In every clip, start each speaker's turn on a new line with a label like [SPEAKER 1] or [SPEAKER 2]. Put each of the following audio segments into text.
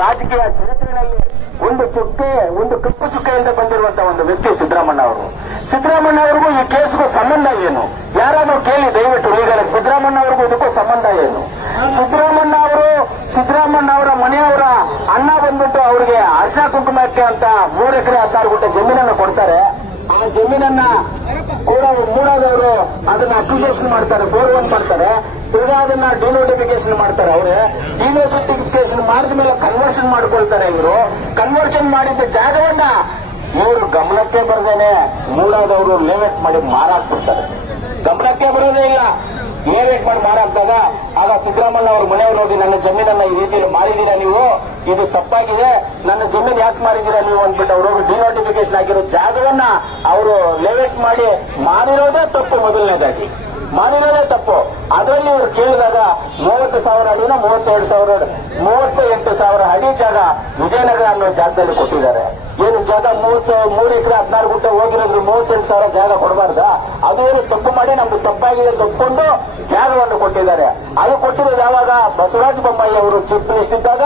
[SPEAKER 1] ರಾಜಕೀಯ ಚರಿತ್ರೆಯಲ್ಲಿ ಒಂದು ಚುಕ್ಕೆ, ಒಂದು ಕಪ್ಪು ಚುಕ್ಕೆಯಿಂದ ಬಂದಿರುವಂತಹ ಒಂದು ವ್ಯಕ್ತಿ ಸಿದ್ದರಾಮಣ್ಣ ಅವರು. ಸಿದ್ದರಾಮಣ್ಣ ಅವರಿಗೂ ಈ ಕೇಸ್ಗೂ ಸಂಬಂಧ ಏನು? ಯಾರಾದ್ರೂ ಕೇಳಿ ದಯವಿಟ್ಟು ಈಗ ಸಿದ್ದರಾಮಣ್ಣ ಅವರಿಗೂ ಇದಕ್ಕೂ ಸಂಬಂಧ ಏನು? ಸಿದ್ದರಾಮಣ್ಣ ಅವರು ಸಿದ್ದರಾಮಣ್ಣ ಅವರ ಮನೆಯವರ ಅಣ್ಣ ಬಂದ್ಬಿಟ್ಟು ಅವರಿಗೆ ಅರ್ಶನ ಕುಂಕುಮಕ್ಕೆ ಅಂತ ಮೂರು ಎಕರೆ ಹತ್ತಾರು ಗುಂಟೆ ಜಮೀನನ್ನು ಕೊಡ್ತಾರೆ. ಆ ಜಮೀನನ್ನ ಕೂಡ ಮೂಡಾದವರು ಅದನ್ನ ಅಪ್ಲಿಕೇಶನ್ ಮಾಡ್ತಾರೆ ಫೋರ್ ಒನ್ ಮಾಡ್ತಾರೆ. ತಿರ್ಗಾ ಅದನ್ನ ಡಿನೋಟಿಫಿಕೇಶನ್ ಮಾಡ್ತಾರೆ ಅವರು. ಡಿನೋಟಿಫಿಕೇಶನ್ ಮಾಡಿದ ಮೇಲೆ ಕನ್ವರ್ಷನ್ ಮಾಡ್ಕೊಳ್ತಾರೆ ಇವರು. ಕನ್ವರ್ಷನ್ ಮಾಡಿದ್ದ ಜಾಗವನ್ನ ಇವರು ಗಮನಕ್ಕೆ ಬರ್ದೇನೆ ಮೂಡಾದವರು ಲೇಔಟ್ ಮಾಡಿ ಮಾರಾಕ್ಬಿಡ್ತಾರೆ. ಗಮನಕ್ಕೆ ಬರೋದೇ ಇಲ್ಲ. ಲೇಔಟ್ ಮಾಡಿ ಮಾರಾಕ್ದಾಗ ಆಗ ಸಿದ್ದರಾಮಯ್ಯ ಅವ್ರ ಮನೆಯವರು ನೋಡಿ, ನನ್ನ ಜಮೀನನ್ನ ಈ ರೀತಿಯಲ್ಲಿ ಮಾರಿದೀರಾ ನೀವು? ಇದು ತಪ್ಪಾಗಿದೆ. ನನ್ನ ಜಮೀನ್ ಯಾಕೆ ಮಾರಿದೀರಾ ನೀವು? ಅಂದ್ಬಿಟ್ಟು ಅವರು ಡಿನೋಟಿಫಿಕೇಶನ್ ಆಗಿರೋ ಜಾಗವನ್ನ ಅವರು ಲೇಔಟ್ ಮಾಡಿ, ಮಾರಿರೋದೇ ತಪ್ಪು ಮೊದಲನೇದಾಗಿ. ಮಾರಿರೋದೇ ತಪ್ಪು. ಅದರಲ್ಲಿ ಇವರು ಕೇಳಿದಾಗ ಮೂವತ್ತು ಸಾವಿರ ಅಡಿನ ಮೂವತ್ತೆರಡು ಸಾವಿರ ಮೂವತ್ತ ಎಂಟು ಸಾವಿರ ಅಡಿ ಜಾಗ ವಿಜಯನಗರ ಅನ್ನೋ ಜಾಗದಲ್ಲಿ ಕೊಟ್ಟಿದ್ದಾರೆ. ಏನು ಜಾಗ ಮೂವತ್ತು, ಮೂರು ಎಕರೆ ಹದಿನಾರು ಗುಂಟೆ ಹೋಗಿರೋದ್ರು ಮೂವತ್ತೆಂಟು ಸಾವಿರ ಜಾಗ ಕೊಡಬಾರ್ದ? ಅದು ಏನು ತಪ್ಪು ಮಾಡಿ ನಮ್ದು ತಪ್ಪಾಗಿದೆ ತಪ್ಪಿಕೊಂಡು ಜಾಗವನ್ನು ಕೊಟ್ಟಿದ್ದಾರೆ. ಅದು ಕೊಟ್ಟಿರೋದು ಯಾವಾಗ? ಬಸವರಾಜ ಬೊಮ್ಮಾಯಿ ಅವರು ಚೀಫ್ ಮಿನಿಸ್ಟರ್ ಇದ್ದಾಗ,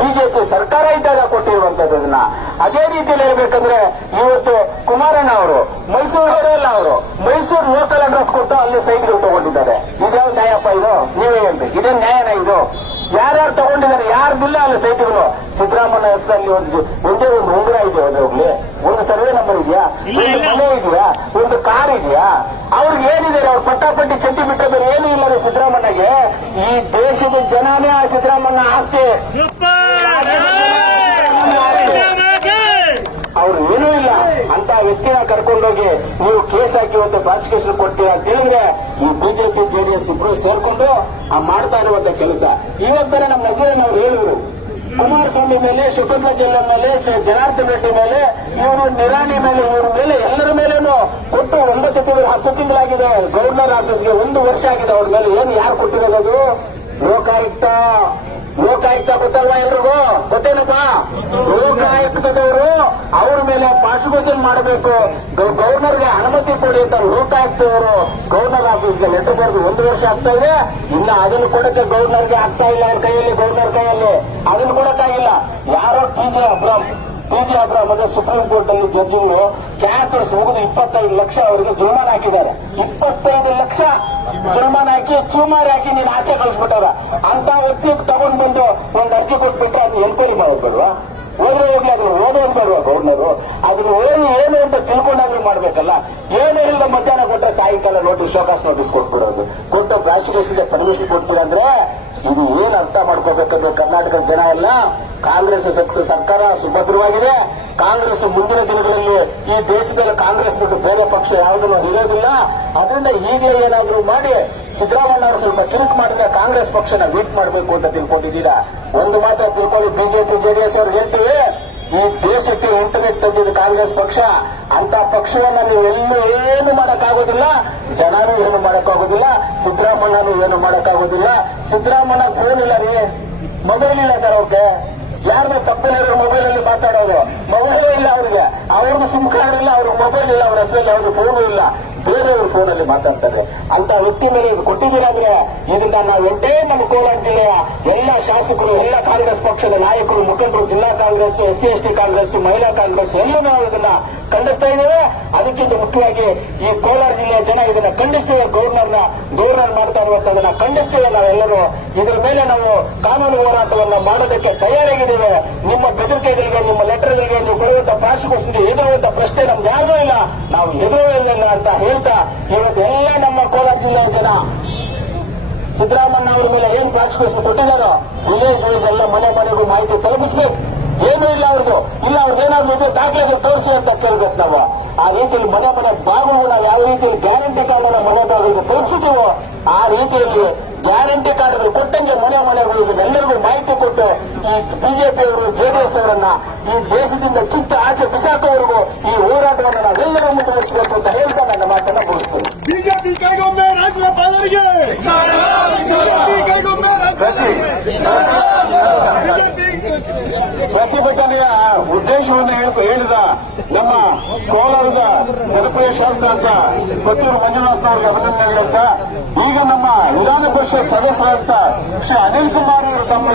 [SPEAKER 1] ಬಿಜೆಪಿ ಸರ್ಕಾರ ಇದ್ದಾಗ ಕೊಟ್ಟಿರುವಂತದ್ದನ್ನ ಅದೇ ರೀತಿಯಲ್ಲಿ ಹೇಳ್ಬೇಕಂದ್ರೆ, ಇವತ್ತು ಕುಮಾರಣ್ಣ ಅವರು ಮೈಸೂರು ಅಲ್ಲ ಅವರು, ಮೈಸೂರು ಲೋಕಲ್ ಅಡ್ರೆಸ್ ಕೊಟ್ಟು ಅಲ್ಲಿ ಸೈಟ್ಗಳು ತಗೊಂಡಿದ್ದಾರೆ. ಇದ್ಯಾವ ನ್ಯಾಯಪ್ಪ ಇದು? ನೀವೇ ಹೇಳ್ಬೇಕು. ಇದೇ ನ್ಯಾಯನ ಇದು? ಯಾರ್ಯಾರು ತಗೊಂಡಿದ್ದಾರೆ ಯಾರ್ದಿಲ್ಲ ಅಲ್ಲ ಸೈಟ್ಗಳು. ಸಿದ್ದರಾಮಯ್ಯ ಹೆಸರಲ್ಲಿ ಒಂದು ಒಂದೇ ಒಂದು ಉಂಗುರ ಇದೆ ಹೋಗ್ಲಿ ಒಂದು ಸರ್ವೆ ನಂಬರ್ ಇದೆಯಾ? ಒಂದು ಮನೆ ಇದೆಯಾ? ಒಂದು ಕಾರ್ ಇದೆಯಾ? ಅವ್ರಿಗೆ ಏನಿದೆ? ಅವ್ರು ಪಟ್ಟಾಪಟ್ಟಿ ಚಟ್ಟಿ ಬಿಟ್ಟದ್ರೆ ಏನೂ ಇಲ್ಲ ರೀ ಸಿದ್ದರಾಮಯ್ಯಗೆ. ಈ ದೇಶದ ಜನನೇ ಆ ಸಿದ್ದರಾಮಯ್ಯ ಆಸ್ತಿ ಅವ್ರು ಏನೂ ಇಲ್ಲ ಅಂತ ವ್ಯಕ್ತಿನ ಕರ್ಕೊಂಡೋಗಿ ನೀವು ಕೇಸ್ ಹಾಕಿ ಇವತ್ತು ಪ್ರಾಸಿಕ್ಯೂಷನ್ ಕೊಡ್ತೀರಾ ಅಂತ ಹೇಳಿದ್ರೆ ಈ ಬಿಜೆಪಿ, ಜೆಡಿಎಸ್ ಇಬ್ರು ಸೇರ್ಕೊಂಡು ಆ ಮಾಡ್ತಾ ಇರುವಂತ ಕೆಲಸ. ಇವತ್ತರ ನಮ್ಮ ನಾವು ಹೇಳಿದ್ರು. ಕುಮಾರಸ್ವಾಮಿ ಮೇಲೆ ಶಕುಂತಲಾ ಜಿಲ್ಲೆ ಮೇಲೆ ಜನಾರ್ದನ್ ರೆಡ್ಡಿ ಮೇಲೆ, ಇವರು ನಿರಾಣಿ ಮೇಲೆ, ಇವ್ರ ಮೇಲೆ, ಎಲ್ಲರ ಮೇಲೇನು ಕೊಟ್ಟು ಒಂಬತ್ತು ತಿಂಗಳು, ಹತ್ತು ತಿಂಗಳಾಗಿದೆ. ಗವರ್ನರ್ ಆಫೀಸ್ಗೆ ಒಂದು ವರ್ಷ ಆಗಿದೆ ಅವ್ರ ಮೇಲೆ. ಏನು ಯಾರು ಕೊಟ್ಟಿರೋದು ಲೋಕಾಯುಕ್ತ ಲೋಕಾಯುಕ್ತ ಗೊತ್ತಲ್ವಾ ಎಲ್ರಿಗೂ? ಗೊತ್ತೇನಪ್ಪ? ಲೋಕಾಯುಕ್ತದವರು ಅವ್ರ ಮೇಲೆ ಪ್ರಾಸಿಕ್ಯೂಷನ್ ಮಾಡಬೇಕು. ಗವರ್ನರ್ಗೆ ಅನುಮತಿ ಕೊಡಿ ಅಂತ ಲೋಕಾಯುಕ್ತವರು ಗವರ್ನರ್ ಆಫೀಸ್ಗೆ ಲೆಟರ್ ಬರೆದು ಒಂದು ವರ್ಷ ಆಗ್ತಾ ಇದೆ. ಇಲ್ಲ ಅದನ್ನು ಕೊಡಕ್ಕೆ ಗವರ್ನರ್ಗೆ ಆಗ್ತಾ ಇಲ್ಲ ಅವ್ರ ಕೈಯಲ್ಲಿ ಗವರ್ನರ್ ಕೈಯಲ್ಲಿ. ಅದನ್ನು ಕೊಡಕ್ಕಾಗಿಲ್ಲ. ಯಾರೋ ಟಿ ಜೆ. ಅಬ್ರಾಮ್. ಜೆ ಅಬ್ರಾಮ್ ಅಂದ್ರೆ ಸುಪ್ರೀಂ ಕೋರ್ಟ್ ಅಲ್ಲಿ ಜಡ್ಜಿಂಗ್ ಕ್ಯಾಕರ್ಸ್ ಹೋಗುದು ಇಪ್ಪತ್ತೈದು ಲಕ್ಷ ಅವರಿಗೆ ಜುಲ್ಮಾನ ಹಾಕಿದ್ದಾರೆ. ಇಪ್ಪತ್ತೈದು ಲಕ್ಷ ಜುಲ್ಮಾನ ಹಾಕಿ, ಚೂಮಾರಿ ಹಾಕಿ ನೀನು ಆಚೆ ಕಳಿಸ್ಬಿಟ್ಟಾರ ಅಂತ ವ್ಯಕ್ತಿ ತಗೊಂಡ್ ಬಂದು ಒಂದು ಅರ್ಜಿ ಕೊಟ್ಬಿಟ್ರೆ ಅದನ್ನ ಎನ್ಕ್ವೈರಿ ಮಾಡೋದು ಬೇಡವಾ ಹೋದ್ರೆ ಹೋಗಿ ಅದನ್ನ ಓದೋದು ಬೇಡವಾ ಗೌರ್ನರು? ಅದನ್ನ ಓದಿ ಏನು ಅಂತ ತಿಳ್ಕೊಂಡಾದ್ರೂ ಮಾಡ್ಬೇಕಲ್ಲ? ಏನು ಇಲ್ಲ ಮಧ್ಯಾಹ್ನ ಕೊಟ್ಟರೆ ಸಾಯಂಕಾಲ ನೋಟಿಸ್ ಶೋಕಾಸ್ ನೋಟಿಸ್ ಕೊಟ್ಬಿಡೋದು. ಕೊಟ್ಟು ಪ್ರಾಸಿಕ್ಯೂಷನ್ಗೆ ಪರ್ಮಿಷನ್ ಕೊಡ್ತೀರಾ ಅಂದ್ರೆ ಇದು ಏನ್ ಅರ್ಥ ಮಾಡ್ಕೋಬೇಕಂದ್ರೆ ಕರ್ನಾಟಕದ ಜನ ಎಲ್ಲ ಕಾಂಗ್ರೆಸ್ ಸರ್ಕಾರ ಸುಭದ್ರವಾಗಿದೆ. ಕಾಂಗ್ರೆಸ್ ಮುಂದಿನ ದಿನಗಳಲ್ಲಿ ಈ ದೇಶದಲ್ಲಿ ಕಾಂಗ್ರೆಸ್ ಬಿಟ್ಟು ಬೇರೆ ಪಕ್ಷ ಯಾವುದನ್ನು ಇರೋದಿಲ್ಲ ಅದರಿಂದ ಈಗಲೇ ಏನಾದರೂ ಮಾಡಿ ಸಿದ್ದರಾಮಯ್ಯ ಅವರು ಸ್ವಲ್ಪ ಕಿರುಕ್ ಮಾಡಿದ್ರೆ ಕಾಂಗ್ರೆಸ್ ಪಕ್ಷನ ವೀಟ್ ಮಾಡಬೇಕು ಅಂತ ತಿಳ್ಕೊಂಡಿದ್ದೀರಾ? ಒಂದು ಮಾತ್ರ ತಿಳ್ಕೊಂಡು ಬಿಜೆಪಿ ಜೆಡಿಎಸ್ ಅವರು ಕಾಂಗ್ರೆಸ್ ಪಕ್ಷ, ಅಂತ ಪಕ್ಷವನ್ನ ಎಲ್ಲೂ ಏನು ಮಾಡಕ್ಕಾಗೋದಿಲ್ಲ, ಜನರು ಏನು ಮಾಡಕ್ಕಾಗೋದಿಲ್ಲ ಸಿದ್ದರಾಮಣ್ಣನೂ ಏನು ಮಾಡಕ್ಕಾಗೋದಿಲ್ಲ. ಸಿದ್ದರಾಮಣ್ಣ ಫೋನ್ ಇಲ್ಲ ರೀ. ಮೊಬೈಲ್ ಇಲ್ಲ ಸರ್ ಅವ್ರಿಗೆ. ತಪ್ಪು ತಪ್ಪಿಲ್ಲ ಮೊಬೈಲ್ ಅಲ್ಲಿ ಮಾತಾಡೋದು. ಮೊಬೈಲ್ ಇಲ್ಲ ಅವ್ರಿಗೆ. ಅವ್ರಿಗೆ ಸಿಮ್ ಕಾರ್ಡ್ ಇಲ್ಲ, ಅವ್ರಿಗೆ ಮೊಬೈಲ್ ಇಲ್ಲ, ಅವ್ರ ಹೆಸರಲ್ಲಿ ಅವ್ರಿಗೆ ಫೋನು ಇಲ್ಲ. ಬೇರೆಯವ್ರ ಫೋನ್ ಅಲ್ಲಿ ಮಾತಾಡ್ತಾರೆ. ಅಂತ ವ್ಯಕ್ತಿ ಮೇಲೆ ಇದು ಕೊಟ್ಟಿದ್ದೀರಾದ್ರೆ ಇದನ್ನ ನಾವು ಒಂದೇ ನಮ್ಮ ಕೋಲಾರ ಜಿಲ್ಲೆಯ ಎಲ್ಲ ಶಾಸಕರು, ಎಲ್ಲ ಕಾಂಗ್ರೆಸ್ ಪಕ್ಷದ ನಾಯಕರು, ಮುಖಂಡರು, ಜಿಲ್ಲಾ Congress, S C, S T Congress, ಮಹಿಳಾ ಕಾಂಗ್ರೆಸ್ ಎಲ್ಲೂ ನಾವು ಇದನ್ನ ಖಂಡಿಸ್ತಾ ಇದ್ದೇವೆ. ಅದಕ್ಕಿಂತ ಮುಖ್ಯವಾಗಿ ಈ ಕೋಲಾರ ಜಿಲ್ಲೆಯ ಜನ ಇದನ್ನ ಖಂಡಿಸ್ತೇವೆ. ಗವರ್ನರ್ನ ಗವರ್ನರ್ ಮಾಡ್ತಾ ಇರುವಂತದನ್ನ ಖಂಡಿಸ್ತೇವೆ. ನಾವೆಲ್ಲರೂ ಇದರ ಮೇಲೆ ನಾವು ಕಾನೂನು ಹೋರಾಟವನ್ನ ಮಾಡೋದಕ್ಕೆ ತಯಾರಾಗಿದ್ದೇವೆ. ನಿಮ್ಮ ಬೆದರಿಕೆಗಳಿಗೆ, ನಿಮ್ಮ ಲೆಟರ್ಗಳಿಗೆ ನೀವು ಕೊಡುವಂತ ಪ್ರಾಸಿಕ್ಯೂಷನ್ಗೆ ಎದುರುವಂತ ಪ್ರಶ್ನೆ ನಮ್ಗೆ ಯಾರೂ ಇಲ್ಲ. ನಾವು ಎದುರುವುದಿಲ್ಲ ಅಂತ ಹೇಳ್ತಾ ಇವತ್ತು ಎಲ್ಲ ನಮ್ಮ ಕೋಲಾರ ಜಿಲ್ಲೆಯ ಜನ ಸಿದ್ದರಾಮಯ್ಯ ಅವರ ಮೇಲೆ ಏನ್ ಪ್ರಾಸಿಕ್ಯೂಷನ್ ಕೊಟ್ಟಿದ್ದಾರೋ ವಿಲೇಜ್ ವೈಸ್ ಎಲ್ಲ ಮನೆ ಮನೆಗೂ ಮಾಹಿತಿ ತಲುಪಿಸ್ಬೇಕು. ಏನೂ ಇಲ್ಲ ಅವ್ರಿಗೂ. ಇಲ್ಲ, ಅವ್ರಿಗೆ ಏನಾದ್ರು ಇದೆ ದಾಖಲೆಗೆ ತೋರಿಸಿ ಅಂತ ಕೇಳ್ಬೇಕು ನಾವು. ಆ ರೀತಿಯಲ್ಲಿ ಮನೆ ಮನೆ ನಾವು ಯಾವ ರೀತಿಯಲ್ಲಿ ಗ್ಯಾರಂಟಿ ಕಾರ್ಡ್ ಮನೆ ಬಾಗಿಲಿಗೆ ತೋರಿಸಿದೀವೋ, ಆ ರೀತಿಯಲ್ಲಿ ಗ್ಯಾರಂಟಿ ಕಾರ್ಡ್ ಕೊಟ್ಟಂಗೆ ಮನೆ ಮನೆಗಳಿಗೆ ಎಲ್ಲರಿಗೂ ಮಾಹಿತಿ ಕೊಟ್ಟು ಈ ಬಿಜೆಪಿ ಅವರು ಜೆಡಿಎಸ್ ಅವರನ್ನ ಈ ದೇಶದಿಂದ ಕಿತ್ತು ಆಚೆ ಬಿಸಾಕೋವರೆಗೂ ಈ ಹೋರಾಟವನ್ನು ನಾವೆಲ್ಲರೂ ಮುಂದುವರಿಸಬೇಕು ಅಂತ ಹೇಳ್ತಾ ನನ್ನ
[SPEAKER 2] ಅಂತ ಕೊತ್ತೂರು ಮಂಜುನಾಥ್ ಅವರಿಗೆ ಅಭಿನಂದನೆಗಳು ಅಂತ ಈಗ ನಮ್ಮ ವಿಧಾನ ಪರಿಷತ್ ಸದಸ್ಯರಂತ ಶ್ರೀ ಅನಿಲ್ ಕುಮಾರ್ ಅವರು ತಮ್ಮ